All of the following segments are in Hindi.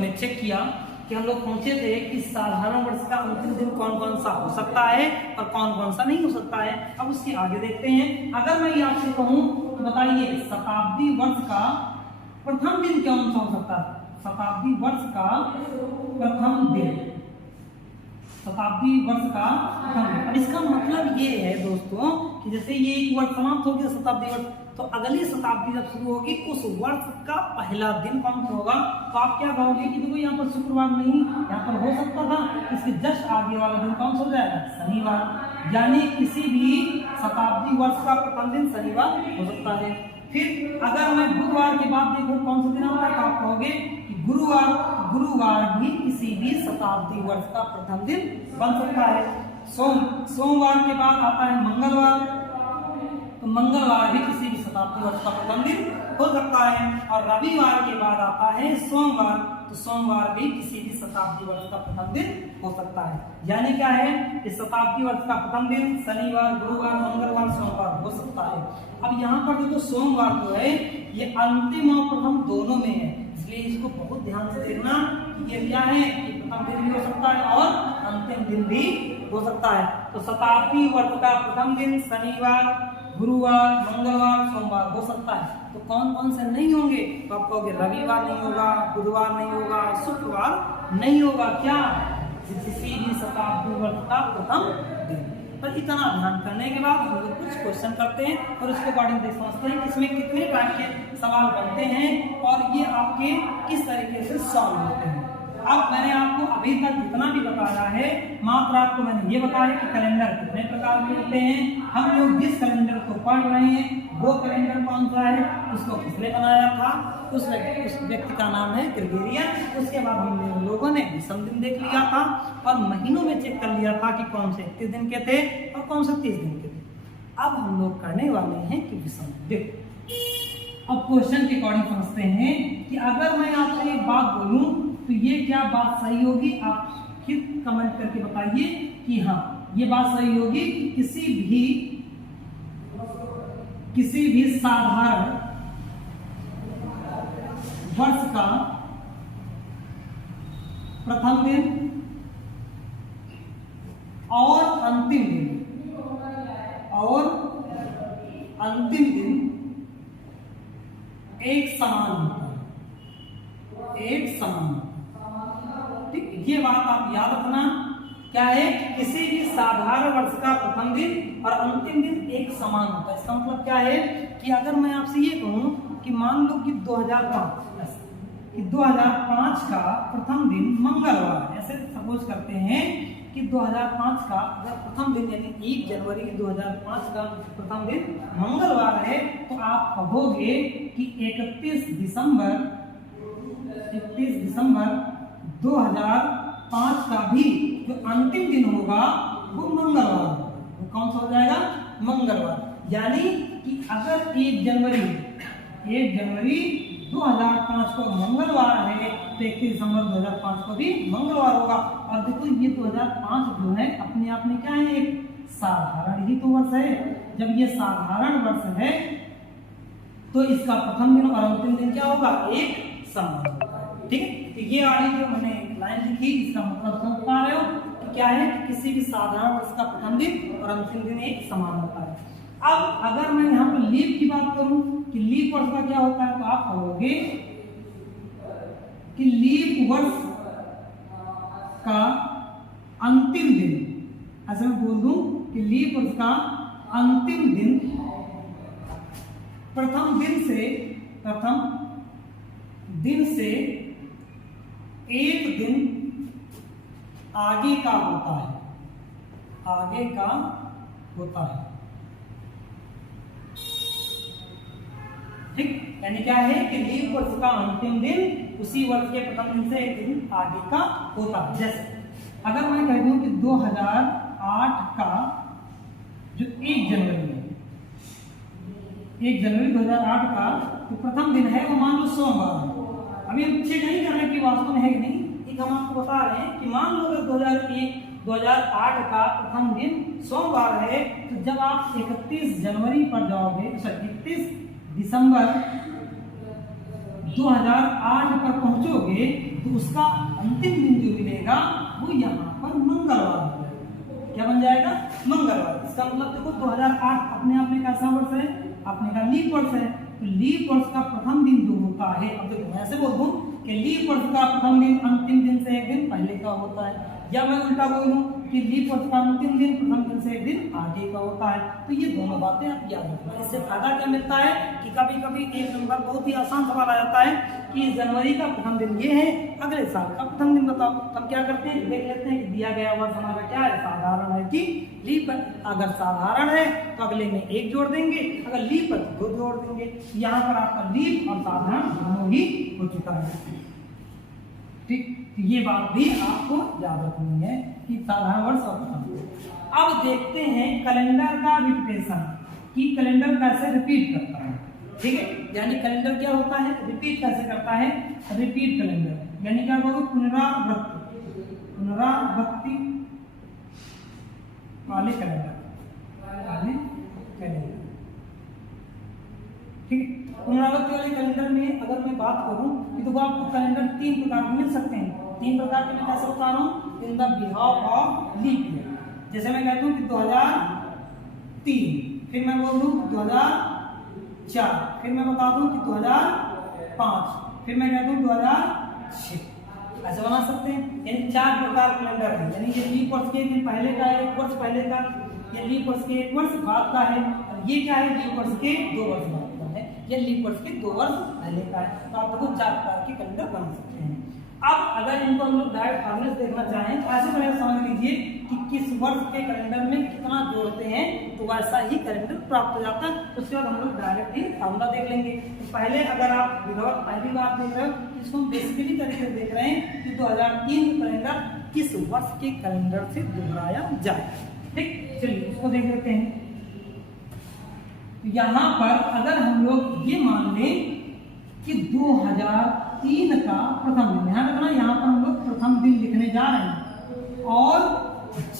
ने चेक किया कि हम लोग पहुंचे थे कि साधारण वर्ष का अंतिम दिन कौन कौन सा हो सकता है और कौन कौन सा नहीं हो सकता है। अब उसके आगे देखते हैं। अगर मैं ये आपसे कहूं तो बताइए शताब्दी वर्ष का प्रथम दिन कौन सा हो सकता है? शताब्दी वर्ष का प्रथम दिन, शताब्दी वर्ष का प्रथम दिन। अब इसका मतलब ये है दोस्तों कि जैसे ये एक वर्ष समाप्त हो गया शताब्दी वर्ष, तो अगली शताब्दी जब शुरू होगी उस वर्ष का पहला दिन कौन सा होगा? तो आप क्या कहोगे कि देखो यहाँ पर शुक्रवार नहीं, यहाँ पर हो सकता था, इसके जस्ट आगे वाला दिन कौन सा हो जाएगा? शनिवार। यानी किसी भी शताब्दी वर्ष का प्रथम दिन शनिवार हो सकता है। फिर अगर मैं बुधवार के बाद देखूं कौन सा दिन आता है, तो आप कहोगे कि गुरुवार। गुरुवार भी किसी भी शताब्दी वर्ष का प्रथम दिन बन सकता है। सोमवार के बाद आता है मंगलवार, तो मंगलवार भी किसी भी शताब्दी वर्ष का प्रथम दिन हो सकता है। और रविवार के बाद आता है सोमवार, तो सोमवार भी किसी भी शताब्दी वर्ष का प्रथम दिन हो सकता है। यानी क्या है, इस शताब्दी वर्ष का प्रथम दिन शनिवार, गुरुवार, मंगलवार, सोमवार हो सकता है। अब यहाँ पर देखो सोमवार जो है ये अंतिम और प्रथम दोनों में है, इसलिए इसको बहुत ध्यान से देखना कि ये क्या है कि प्रथम दिन भी हो सकता है और अंतिम दिन भी हो सकता है। तो शताब्दी वर्ष का प्रथम दिन शनिवार, गुरुवार, मंगलवार, सोमवार हो सकता है। तो कौन कौन से नहीं होंगे? तो आप कहोगे रविवार नहीं होगा, बुधवार नहीं होगा, शुक्रवार नहीं होगा। क्या? किसी भी शताब्दी वर्ष का प्रथम दिन। पर इतना ध्यान करने के बाद हम लोग कुछ क्वेश्चन करते हैं और उसके बारे में समझते हैं इसमें कितने टाइप के सवाल बनते हैं और ये आपके किस तरीके से सॉल्व होते हैं। अब मैंने आपको अभी तक जितना भी बताया है, मात्र आपको मैंने ये बताया कि कैलेंडर कितने प्रकार के होते हैं। हम लोग जिस कैलेंडर को पढ़ रहे हैं वो कैलेंडर कौन सा है, उसको किसने बनाया था, उस व्यक्ति का नाम है ग्रेगोरियन। उसके बाद हम लोगों ने विषम दिन देख लिया था और महीनों में चेक कर लिया था कि कौन से 31 दिन के थे और कौन से 30 दिन के थे। अब हम लोग करने वाले हैं कि विषम दिन। देखो अब क्वेश्चन के अकॉर्डिंग समझते हैं कि अगर मैं आपसे एक बात बोलूं तो ये क्या बात सही होगी? आप खुद कमेंट करके बताइए कि हाँ ये बात सही होगी कि किसी भी साधारण वर्ष का प्रथम दिन और अंतिम दिन एक समान होता है, एक समान। ठीक, ये बात आप याद रखना। क्या है? किसी भी साधारण वर्ष का प्रथम दिन और अंतिम दिन एक समान होता है। इसका मतलब क्या है कि अगर मैं आपसे ये कहूं कि मान लो कि 2005 का प्रथम दिन मंगलवार है, ऐसे सपोज करते हैं कि 2005 का अगर प्रथम दिन यानी 1 जनवरी 2005 का प्रथम दिन मंगलवार है, तो आप कहोगे कि 31 दिसंबर 2005 का भी जो अंतिम दिन होगा वो मंगलवार होगा। वो कौन सा हो जाएगा? मंगलवार। यानी कि अगर 1 जनवरी 2005 को मंगलवार है तो 31 दिसंबर 2005 को भी मंगलवार होगा। और देखो ये 2005 जो है अपने आप में क्या है? एक साधारण ही तो वर्ष है। जब ये साधारण वर्ष है तो इसका प्रथम दिन और अंतिम दिन क्या होगा? एक समान होगा। ठीक है, तो ये वाली जो मैंने लाइन लिखी इसका मतलब समझ पा रहे हो कि क्या है कि किसी भी साधारण वर्ष का प्रथम दिन और अंतिम दिन एक समान होता है। अब अगर मैं यहाँ पर लीप की बात करूं कि लीप वर्ष का क्या होता है, तो आप कहोगे कि लीप वर्ष का अंतिम दिन, ऐसे मैं बोल दूं कि लीप वर्ष का अंतिम दिन प्रथम दिन से एक दिन आगे का होता है। ठीक, यानी क्या है कि लीप वर्ष का अंतिम दिन उसी वर्ष के प्रथम दिन से एक दिन आगे का होता है। जैसे अगर मैं कह दूं कि 2008 का जो 1 जनवरी 2008 का जो प्रथम दिन है वो मान लो सोमवार है। अभी हम चेक नहीं कर रहे कि वास्तव में है कि नहीं, एक हम आपको बता रहे हैं कि मान लो अगर 2008 का प्रथम दिन सोमवार है, तो जब आप 31 जनवरी पर जाओगे, 31 दिसंबर 2008 पर पहुंचोगे, तो उसका अंतिम दिन जो मिलेगा वो यहाँ पर मंगलवार हो जाएगा। क्या बन जाएगा? मंगलवार। इसका मतलब देखो 2008 अपने आप में कैसा वर्ष है? अपने का लीप वर्ष है। तो लीप वर्ष का प्रथम दिन जो होता है, अब देखो मैं ऐसे बोल दूं कि लीप वर्ष का प्रथम दिन अंतिम दिन से एक दिन पहले का होता है, या मैं उल्टा बोलूं कि लीप वर्ष का अंतिम दिन प्रथम दिन से एक दिन आगे का होता है। तो ये दोनों बातें आप याद रखना। इससे फायदा क्या मिलता है कि कभी कभी एक नंबर बहुत ही आसान सवाल आ जाता है कि जनवरी का प्रथम दिन ये है, अगले साल का प्रथम दिन बताओ। हम क्या करते हैं, देख लेते हैं कि दिया गया वर्ष हमारा क्या है, साधारण है कि लीप है। अगर साधारण है तो अगले में 1 जोड़ देंगे, अगर लीप है तो 2 जोड़ देंगे। यहाँ पर आपका लीप और साधारण दोनों ही हो चुका है। ठीक, ये बात भी आपको याद रखनी है कि साधारण वर्ष और प्रथम दिन। अब देखते हैं कैलेंडर का रिपीटेशन, कि कैलेंडर कैसे रिपीट करता है। ठीक है, यानी कैलेंडर क्या होता है, रिपीट कैसे करता है। रिपीट कैलेंडर यानी क्या होगा, पुनरावृत्ति वाले कैलेंडर। ठीक है, पुनरावृत्ति वाले कैलेंडर में अगर मैं बात करूं तो आपको कैलेंडर 3 प्रकार के मिल सकते हैं। 3 प्रकार के मैं कैसे बता रहा हूँ, in the behalf of leap year. जैसे मैं कहता हूँ कि 2003, फिर मैं बोल दूं 2004, फिर मैं बता दूं कि 2005, फिर मैं कहता हूँ 2006। ऐसे बना सकते हैं। यानी 4 प्रकार कैलेंडर है। यानी ये लीप वर्ष के एक दिन पहले का है, 1 वर्ष पहले का, ये लीप वर्ष के 1 वर्ष बाद का है, और ये क्या है, लीप वर्ष के 2 वर्ष बाद का है, ये लीप वर्ष के 2 वर्ष पहले का है। तो आप देखो 4 प्रकार के कैलेंडर बना सकते हैं। अब अगर इनको हम लोग डायरेक्ट फॉर्मूले देखना चाहें तो ऐसे पहले समझ लीजिए कि किस वर्ष के कैलेंडर में कितना जोड़ते हैं तो वैसा ही कैलेंडर प्राप्त हो जाता है। उसके बाद हम लोग डायरेक्ट ही फॉर्मूला देख लेंगे। तो पहले अगर आप विधिवत पहली बार देख रहे हो, इसको हम बेसिकली तरीके से देख रहे हैं कि 2003 कैलेंडर किस वर्ष के कैलेंडर से दोहराया जाए। ठीक, चलिए उसको देख लेते हैं। यहाँ पर अगर हम लोग ये मान लें कि 2003 का प्रथम दिन, ध्यान रखना यहाँ पर हम लोग प्रथम दिन लिखने जा रहे हैं, और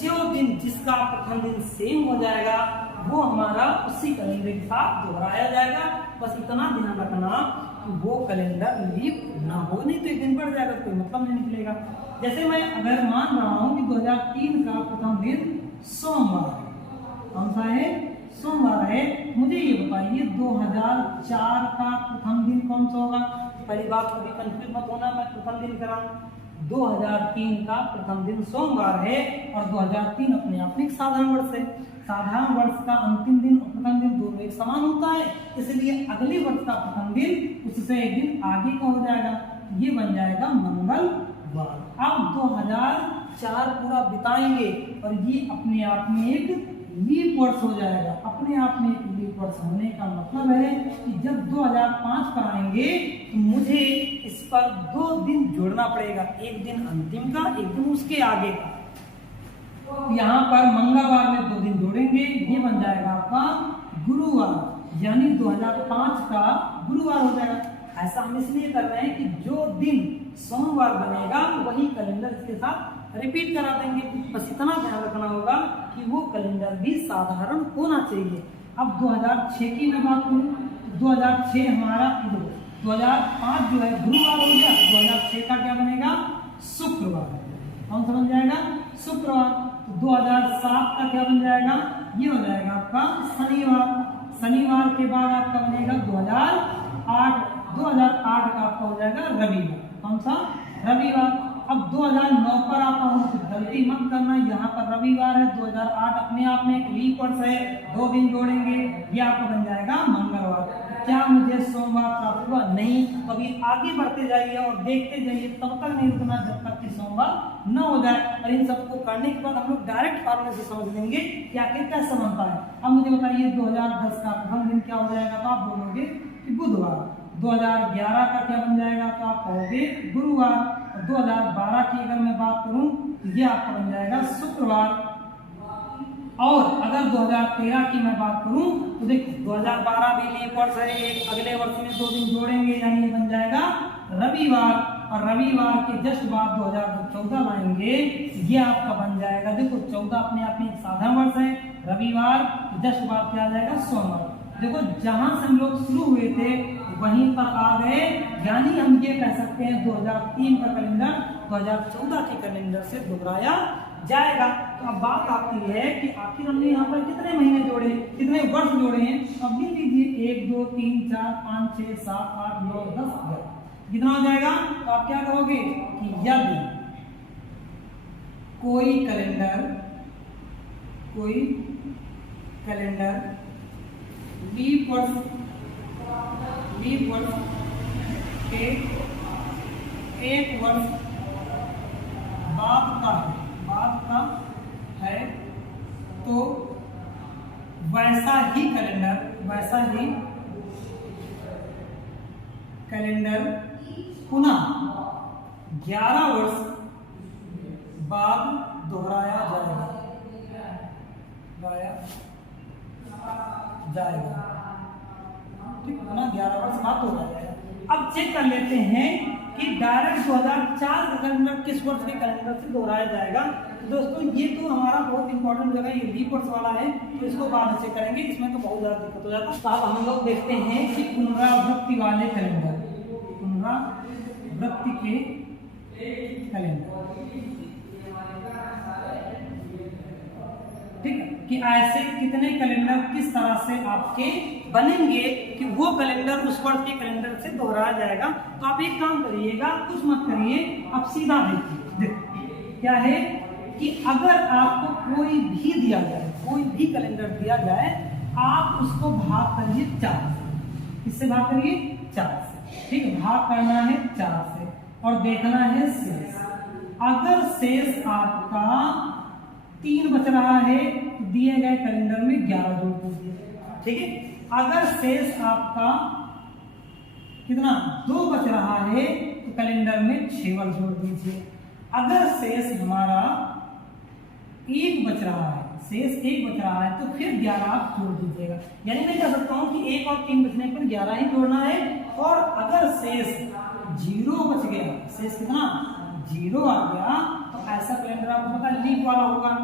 जो दिन जिसका प्रथम दिन सेम हो जाएगा वो हमारा उसी कैलेंडर के साथ दोहराया जाएगा। बस इतना ध्यान रखना कि वो कैलेंडर लीप ना हो, नहीं तो एक दिन बढ़ जाएगा, कोई मतलब नहीं निकलेगा। जैसे मैं अगर मान रहा हूँ कि 2003 का प्रथम दिन सोमवार है, कौन सा है, सोमवार है, मुझे ये बताइए 2004 का प्रथम दिन कौन सा होगा। पहली बात कभी कंफ्यूज मत होना, मैं प्रथम दिन कराऊं। 2003 का प्रथम दिन सोमवार है और 2003 अपने आप में एक साधारण वर्ष है। साधारण वर्ष का अंतिम दिन और प्रथम दिन दोनों एक समान होता है, इसलिए अगले वर्ष का प्रथम दिन उससे एक दिन आगे का हो जाएगा, ये बन जाएगा मंगलवार। अब 2004 पूरा बिताएंगे और ये अपने आप में एक लीप वर्ष हो जाएगा। अपने आप में एक लीप वर्ष होने का मतलब है कि जब 2005 पर आएंगे तो मुझे इस पर 2 दिन जोड़ना पड़ेगा, एक दिन अंतिम का, एक दिन उसके आगे का। यहाँ पर मंगलवार में 2 दिन जोड़ेंगे, ये बन जाएगा आपका गुरुवार, यानी 2005 का गुरुवार हो जाएगा। ऐसा हम इसलिए कर रहे हैं कि जो दिन सोमवार बनेगा वही कैलेंडर इसके साथ रिपीट करा देंगे। बस इतना ध्यान रखना होगा कि वो कैलेंडर भी साधारण होना चाहिए। अब 2006 की मैं बात करूँ, 2006 हमारा 2005 जो है गुरुवार हो गया, 2006 का क्या बनेगा, शुक्रवार। कौन सा बन जाएगा, शुक्रवार। तो 2007 का क्या बन जाएगा, ये हो जाएगा आपका शनिवार। शनिवार के बाद आपका बनेगा 2008 का आपका हो जाएगा रविवार। कौन सा, रविवार। अब 2009 पर आता हूँ तो गलती मत करना, यहाँ पर रविवार है, 2008 अपने आप में एक लीप वर्ष है, 2 दिन जोड़ेंगे, ये आपका बन जाएगा मंगलवार। क्या मुझे सोमवार प्राप्त हुआ, नहीं। कभी आगे बढ़ते जाइए और देखते जाइए, तब तक नहीं रुकना जब तक कि सोमवार न हो जाए। और इन सबको करने के बाद हम लोग डायरेक्ट फॉर्मूले से समझ लेंगे कि आखिर कैसे बनता है। अब मुझे बताइए 2010 का प्रथम दिन क्या हो जाएगा, तो आप बोलोगे कि बुधवार। 2011 का क्या बन जाएगा, तो आप कहोगे गुरुवार। 2012 की अगर मैं बात करूं तो ये आपका बन जाएगा शुक्रवार। और अगर 2013 की मैं बात करूं तो देखो 2012 भी लीप वर्ष है, एक अगले वर्ष में 2 दिन जोड़ेंगे, यानी ये बन जाएगा रविवार। और रविवार के जस्ट बाद 2014 लाएंगे, ये आपका बन जाएगा, देखो 14 अपने आप में एक साधारण वर्ष है, रविवार जस्ट बाद क्या आ जाएगा, सोमवार। देखो जहां से हम लोग शुरू हुए थे वहीं पर आ गए, यानी हम ये कह सकते हैं 2003 का कैलेंडर 2014 के कैलेंडर से दोहराया जाएगा। तो अब बात आती है कि आखिर हमने यहाँ पर कितने महीने जोड़े, कितने वर्ष जोड़े हैं। अब गिन लीजिए 1 2 3 4 5 6 7 8 9 10 11, कितना हो जाएगा। तो आप क्या करोगे कि यदि कोई कैलेंडर लीप वर्ष के एक वर्ष बाद का है तो वैसा ही कैलेंडर पुनः 11 वर्ष बाद दोहराया जाएगा। ठीक है ना, 11 वर्ष बाद दोहराया जाएगा। अब चेक कर लेते हैं कि डायरेक्ट 2004 का कैलेंडर किस वर्ष के कैलेंडर से दोहराया जाएगा। दोस्तों ये तो हमारा बहुत इंपॉर्टेंट जगह ये लीप वर्ष वाला है, तो इसको बाद में चेक करेंगे, इसमें तो बहुत ज्यादा दिक्कत हो जाता है। तो अब हम लोग देखते हैं कि पुनरावृत्ति वाले कैलेंडर, पुनरावृत्ति के कैलेंडर, ठीक है, कि ऐसे कितने कैलेंडर किस तरह से आपके बनेंगे कि वो कैलेंडर उस वर्ष के कैलेंडर से दोहराया जाएगा। तो आप एक काम करिएगा, कुछ मत करिए, आप सीधा देखिए क्या है कि अगर आपको कोई भी दिया जाए, कोई भी कैलेंडर दिया जाए, आप उसको भाग करिए 4 से। किससे भाग करिए? 4 से। ठीक है, भाग करना है 4 से और देखना है शेष। अगर शेष आपका 3 बच रहा है तो दिए गए कैलेंडर में 11 जोड़ दीजिए। ठीक है, अगर शेष आपका कितना 2 बच रहा है तो कैलेंडर में 6 वर्ष जोड़ दीजिए। अगर शेष हमारा 1 बच रहा है, शेष 1 बच रहा है तो फिर 11 आप जोड़ दीजिएगा। यानी मैं कह सकता हूं कि 1 और 3 बचने पर 11 ही जोड़ना है। और अगर शेष 0 बच गया, शेष कितना 0 आ गया, तो ऐसा कैलेंडर आपको पता है लीप वाला होगा।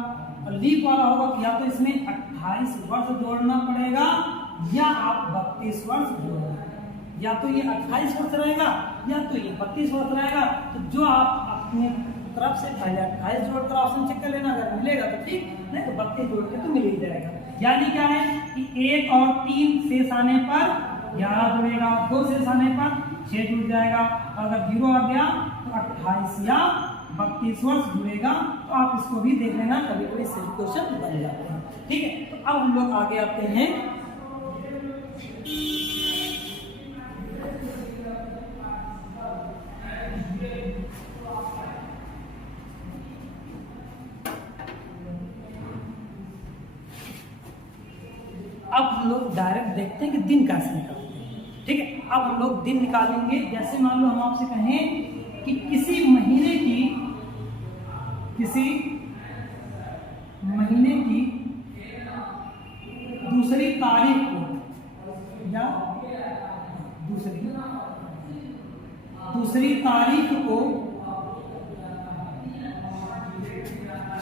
और लीप वाला होगा तो या तो इसमें 28 वर्ष जोड़ना पड़ेगा या आप 32 वर्ष जोड़ना, या तो ये 28 वर्ष रहेगा या तो ये 32 वर्ष रहेगा। तो जो आप अपने तरफ से पहले 28 जोड़कर ऑप्शन चेक कर लेना, अगर मिलेगा तो ठीक, नहीं तो 32 जोड़ के तो मिल ही जाएगा। यानी क्या है कि 1 और 3 शेष आने पर 11 जुड़ेगा, 2 शेष आने पर 6 जुड़ जाएगा, अगर 0 आ गया तो 28 या 32 वर्ष जुड़ेगा। तो आप इसको भी देख लेना, कभी कभी सिर्फ क्वेश्चन बन जाते हैं। ठीक है, तो अब हम लोग आगे आते हैं। अब हम लोग डायरेक्ट देखते हैं कि दिन कैसे निकालते हैं। ठीक है, अब हम लोग दिन निकालेंगे। जैसे मान लो हम आपसे कहें कि किसी महीने की दूसरी तारीख को या दूसरी तारीख को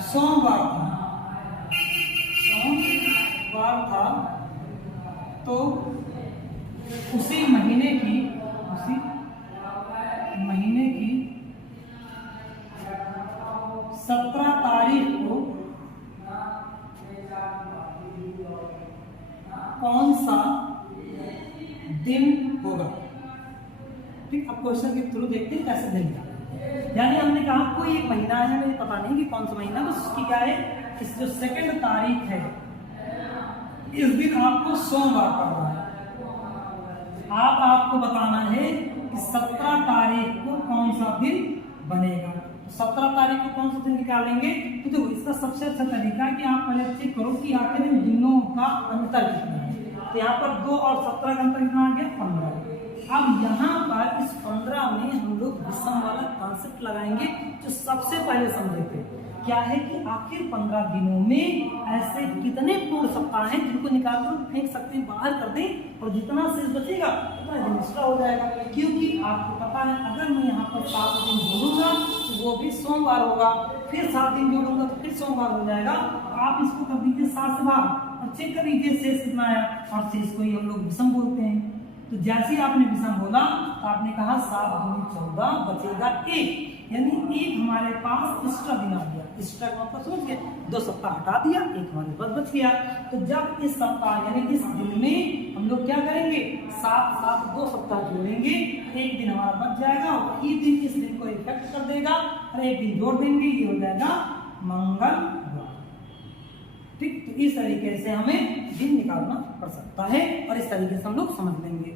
सोमवार था, तो उसी महीने की 17 तारीख को कौन सा दिन होगा। ठीक, अब क्वेश्चन के थ्रू देखते हैं कैसे दिन का। यानी हमने कहा कोई एक महीना है, मुझे पता नहीं कि कौन सा महीना, बस उसकी क्या है, इस जो 2 तारीख है इस दिन आपको सोमवार पड़ना है। आपको बताना है कि 17 तारीख को कौन सा दिन बनेगा। 17 तारीख को कौन सा दिन निकालेंगे, तो देखो इसका सबसे अच्छा तरीका है कि आप पहले चेक करो कि आखिर इन दिनों का अंतर कितना है। तो यहाँ पर 2 और 17 का अंतर कितना आ गया 15। अब यहाँ पर इस 15 में हम लोग विषम वाला कॉन्सेप्ट लगाएंगे जो सबसे पहले समझे थे। क्या है कि आखिर 15 दिनों में ऐसे कितने पूर्ण सप्ताह हैं जिनको निकाल कर फेंक सकते हैं, बाहर कर दें, और जितना शेष बचेगा उतना दिन एक्स्ट्रा हो जाएगा। क्योंकि आपको पता है अगर मैं यहाँ पर 7 दिन जोड़ूंगा तो वो भी सोमवार होगा, फिर 7 दिन जोड़ूंगा तो फिर सोमवार हो जाएगा। तो आप इसको कर दीजिए 7 से भाग, तो चेक कर लीजिए शेष कितना आया, और शेष को ही हम लोग विषम बोलते हैं। तो जैसे ही आपने विषम बोला तो आपने कहा 7 दूनी 14 बचेगा 1, यानी 1 हमारे पास एक्स्ट्रा दिन आ गया। एक्स्ट्रा का मतलब समझ गए, 2 सप्ताह हटा दिया, 1 हमारे पास बच गया। तो जब इस सप्ताह यानी इस दिन में हम लोग क्या करेंगे, 7 7 2 सप्ताह जोड़ेंगे, 1 दिन हमारा बच जाएगा और ये दिन इस दिन को इफेक्ट कर देगा और 1 दिन जोड़ देंगे, ये हो जाएगा मंगलवार। ठीक, तो इस तरीके से हमें दिन निकालना पड़ सकता है और इस तरीके से हम लोग समझ लेंगे।